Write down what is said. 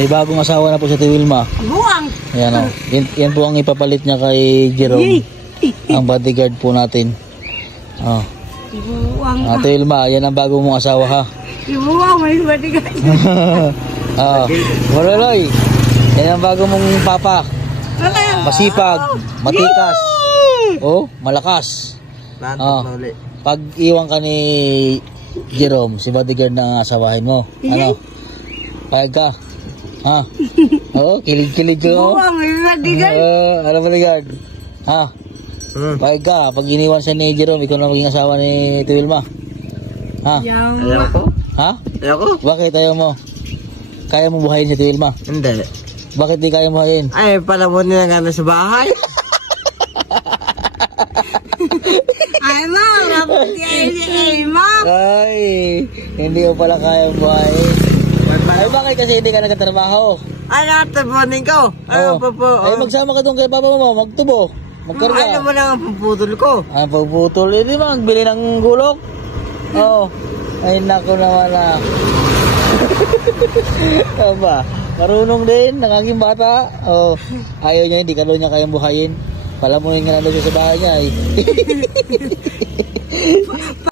May bagong asawa na po si Ate Wilma. Buang. Ayan o. Yan po ang ipapalit niya kay Jerome. Ang bodyguard po natin. Oh. Buang. Ate Wilma, yan ang bagong mong asawa ha. Buang, may bodyguard. Oh. Maroloy, yan ang bagong mong papa. Masipag, matikas. Oh, malakas. Oh. Pag iwan ka ni Jerome, si bodyguard na asawahin mo. Ano? Payag ka. Ha? Oo, kilig-kilig ko. Buang, may bodyguard. Ano bodyguard? Ha? Payag ka. Pag iniwan siya ni Jerome, ikaw na maging asawa ni Ate Wilma. Ha? Ayaw ko. Ha? Ayaw ko. Bakit ayaw mo? Kaya mo buhayin si Ate Wilma? Hindi. Bakit di kaya mo buhayin? Ay, pala mo nila nga sa bahay. Ay, ma, mabuti ay ma. Ay, hindi mo pala kaya buhayin. Ay, bakit kasi hindi ka nagtatrabaho? Ay, natabonin ko. Ay, Ay, magsama ka doon kay papa mo, magtubo. Magkarga. Ano mo lang ang puputol ko? Ang pagputol, hindi ba? Magbili ng gulok? Oo. Ay, naku naman na. Ano ba? Marunong din, nangaging bata. Oh, ayaw niya, hindi ka doon niya kayang buhayin. Palamunin nga na doon sa bahay niya.